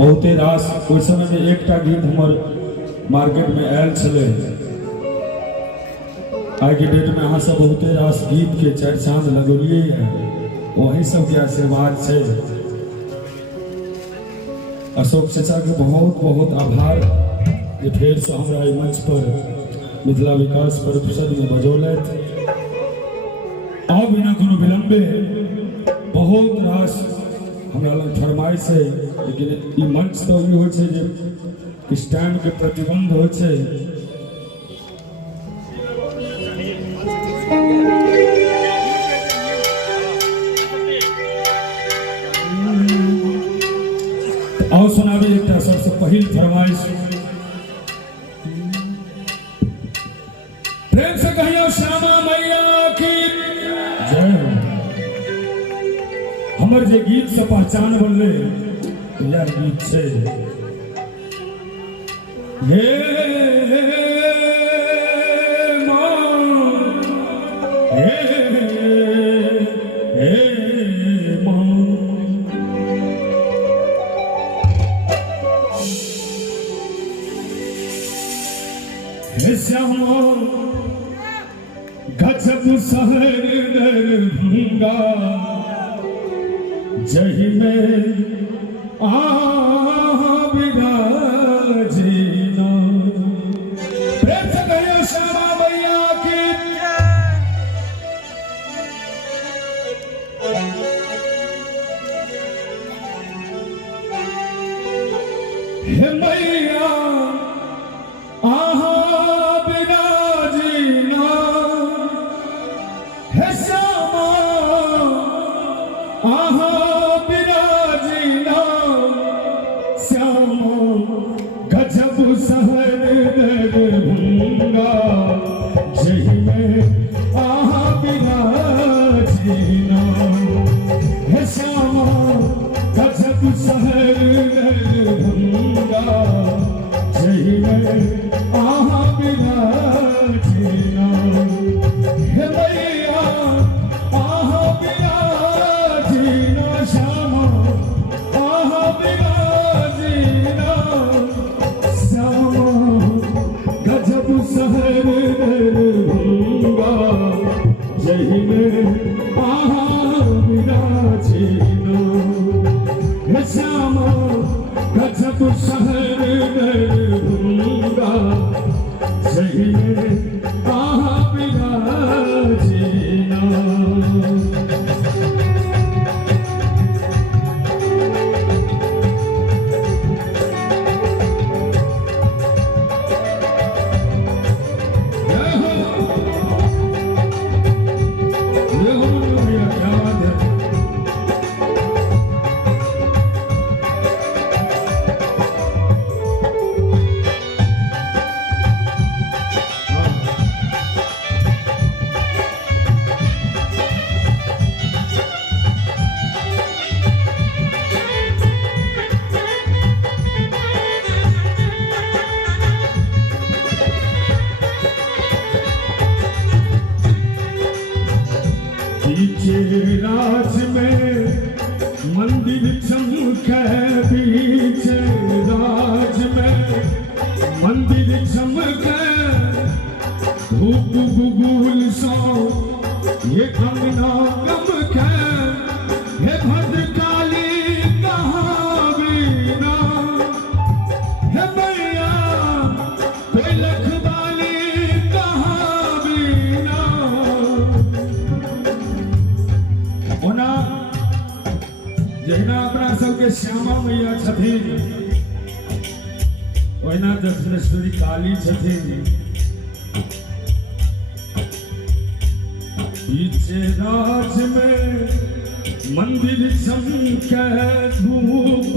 बहुते रास उस समय में एकटा गीत हमर मार्केट में आयल छले। आज के डेट में अहाँ सब बहुते रास गीत के चार चांद लगौलिए है, वही सब के आशीर्वाद से अशोक चाचा के बहुत बहुत आभार जे फेर से हमरा ई मंच पर मिथिला विकास परिषद में बजौलत। अब बिना कोनो विलंबे बहुत रास हमरा लग फरमाइश है, लेकिन ई मंच तो ई हो छे जे स्टैंड के प्रतिबंध हो छे। और सुनाबी एक सबसे पहली फरमाइश, प्रेम से कहियो श्यामा मैया की जय। हमर जे गीत से पहचान बनले यह गीत छे हे मां हे मां हे श्यामा गजब शहर दरभंगा जही में विराजीना। प्रेम से कहियो श्यामा मैया की हे मैया विराजीना। हे श्यामा गजब शहर दरभंगा जही में विराजीना। हे श्यामा गजब शहर दरभंगा जही में विराजीना। हे मैया विराजीना श्यामा विराजीना। गजब शहर दरभंगा जही में विराजीना। हे श्यामा गजब शहर दरभंगा जही में विराजीना। राज में मंदिर चमके, बीच राज में मंदिर चमके। धूप गुगुल सो ये अंगना गमके। हे भद्रकाली कहावीना। हे मैया कोई लखवाली कहावीना। जहिना अपना सबके श्यामा मैया छथिन, ओहिना दक्षिणेश्वरी काली छथिन। पीछे राज में मंदिर चमके। धूप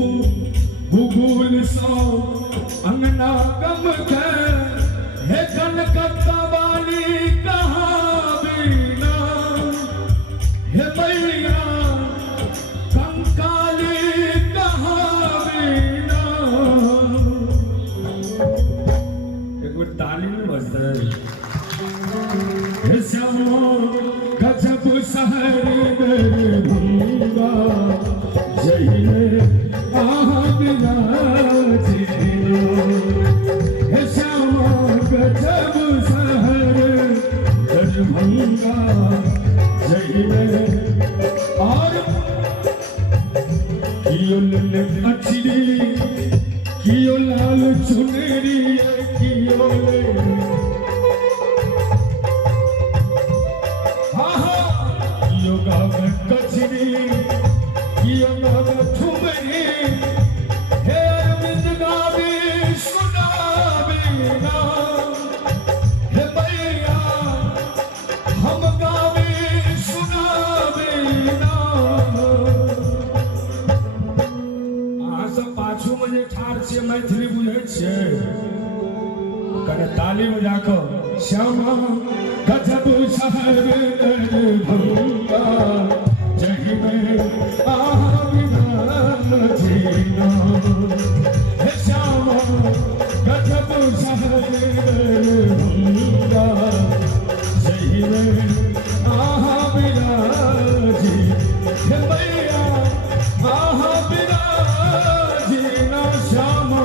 गुगुल सो अंगना गमके। हे कनकत्ता वाली कहावीना। हे मैया ताली में बजता है। हे श्यामा गजब शहर दरभंगा जही में विराजीना। कियो ले अचरी कियो लाल चुनरी कियो ले कियो गावे कचरी कियो गावे ठुमरी हे अरविंद गावे सुनावे ना हे भैया हम गावे सुनावे ना अहाँ सब पाछू में जे ठाढ़ छियै मैथिली बुझै छियै कने ताली बजा कऽ श्यामा गजब शहर भंगा जही में जीना हे श्यामा गजब शहर भंगा जही में जी हे भैया जीना श्यामा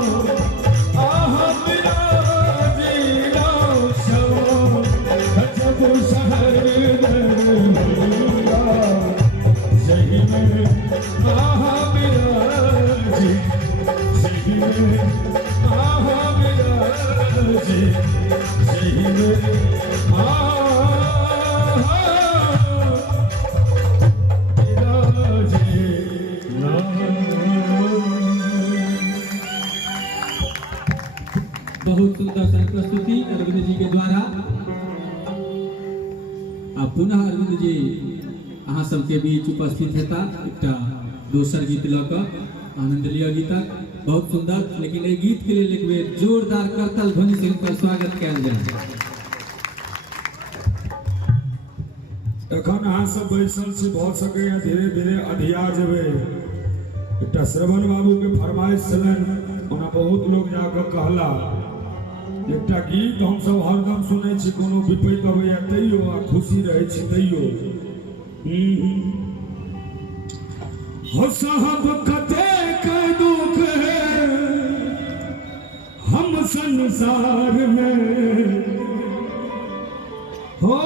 जीना श्यामा गजब शहर भंगा जही में जी जही में जी जही में बहुत सुंदर सन प्रस्तुति अरविंद जी के द्वारा। अब पुनः अरविंद जी अहाँ सबके बीच उपस्थित हेता एकटा दोसर गीत लऽ कऽ आनंद लिअ गीतक। बहुत सुंदर, लेकिन एहि गीत के लेल एक बेर जोरदार करताल ध्वनि से हुनकर स्वागत कयल जाय। एखन अहाँ सब बैसल छी, भऽ सकैया धीरे धीरे अधिया जेबै। एकटा श्रवण बाबू के फरमाइश छलनि, ओना बहुत लोग जाकऽ कहला एकटा गीत हमसब हरदम सुनै छी, कोनो विपैत अबैया तैयो आ खुशी रहै छी तैयो। हो साहब कतेक दुख है हम संसार में, हो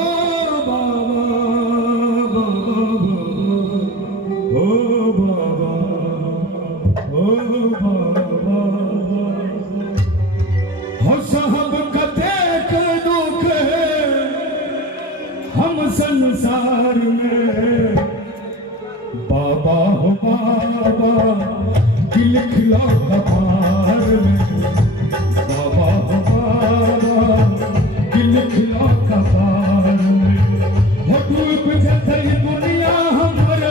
बाबा बाबा हो बाबा हो बाबा हो साहब कतेक दुख है हम संसार में, बाबा हो बाबा दिल खिला कपार में, बाबा हो बाबा दिल खिला कपार में, हो डूब जते दुनिया हमर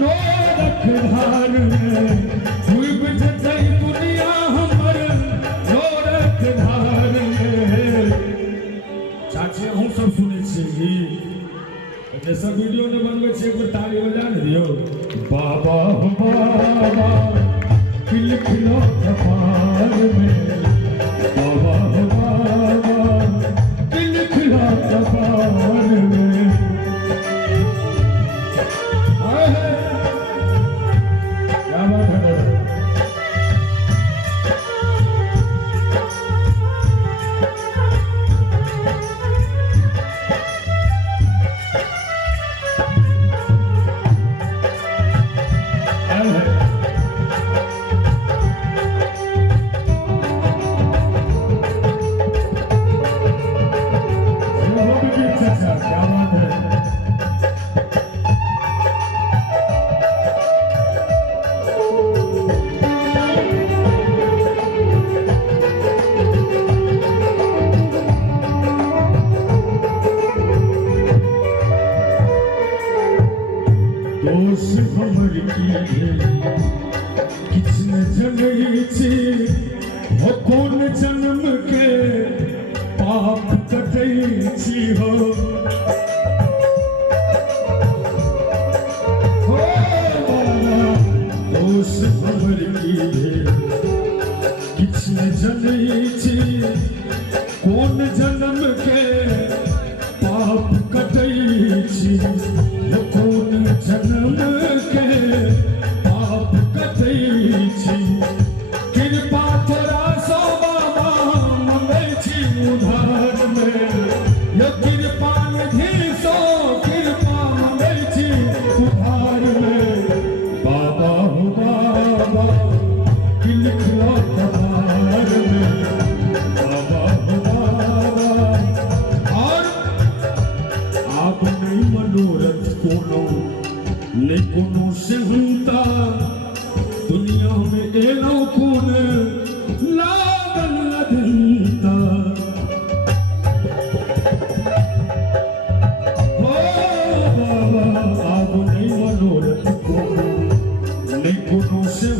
नौरख धार में, डूब जते दुनिया हमर नौरख धार में। चाची हम सब सुनै छी जैसा वीडियो ने बनबै छै, एक बार ताली बजा ने दियो। बाबा हो बाबा दिल खिला कपार में, बाबा हो बाबा दिल खिला कपार में। क्या बात है। किसने जनई छी हो कौन जन्म के पाप कटई छी हो दोष हमर की किसने जनई छी कौन जन्म के पाप कटई छी हो कौन जन्म के पाप कटई छी। कृपा तोरा सो बाबा मंगै छी उधार में, यो कृपा निधि सो कृपा मंगै छी उधार में। बाबा हो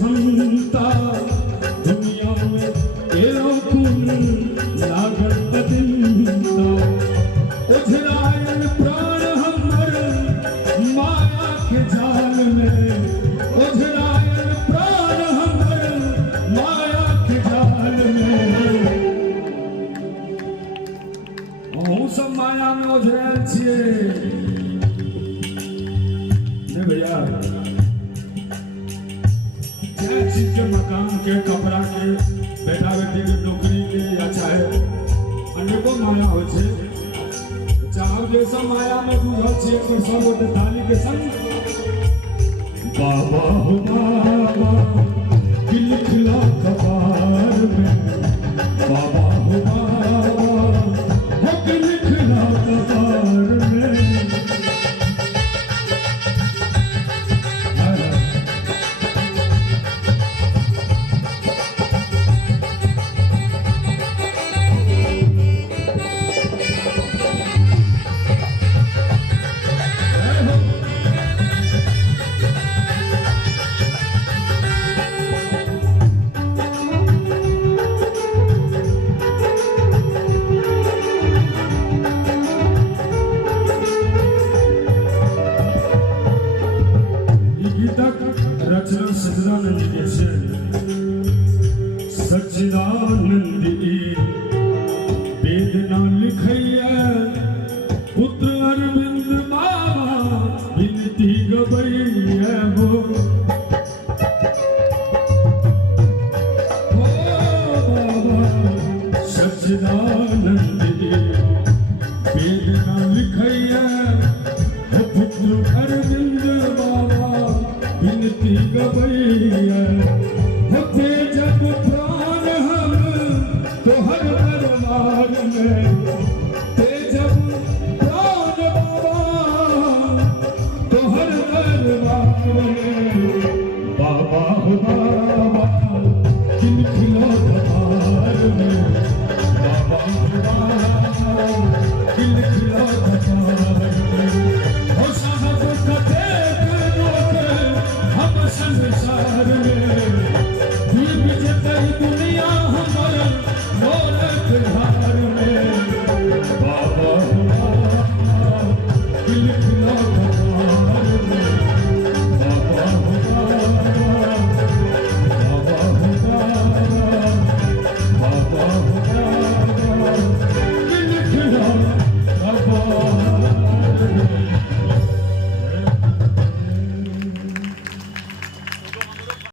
भंता दुनिया में एरो कुन लागल बदिंता उझरायल प्राण हमर माया के जाल में उझरायल प्राण हमर माया के जाल में अहूँ सब माया में उझरायल छियै ने भैया चीज के मकान के कपड़ा के बेटा बेटी के नौकरी के या चाहे अनेको माया हो छे चाहे जैसा माया में डूबल छे पर सब गोटे ताली के संग बाबा हो बाबा कि लिखला कपार में बाबा हो बाबा कि लिखला कपार में रचना सच्चिदानंद के से सच्चिदानंद वेदना लिखैया पुत्र अरविंद बाबा विनती गबैया हो बाबा सच्चिदानंद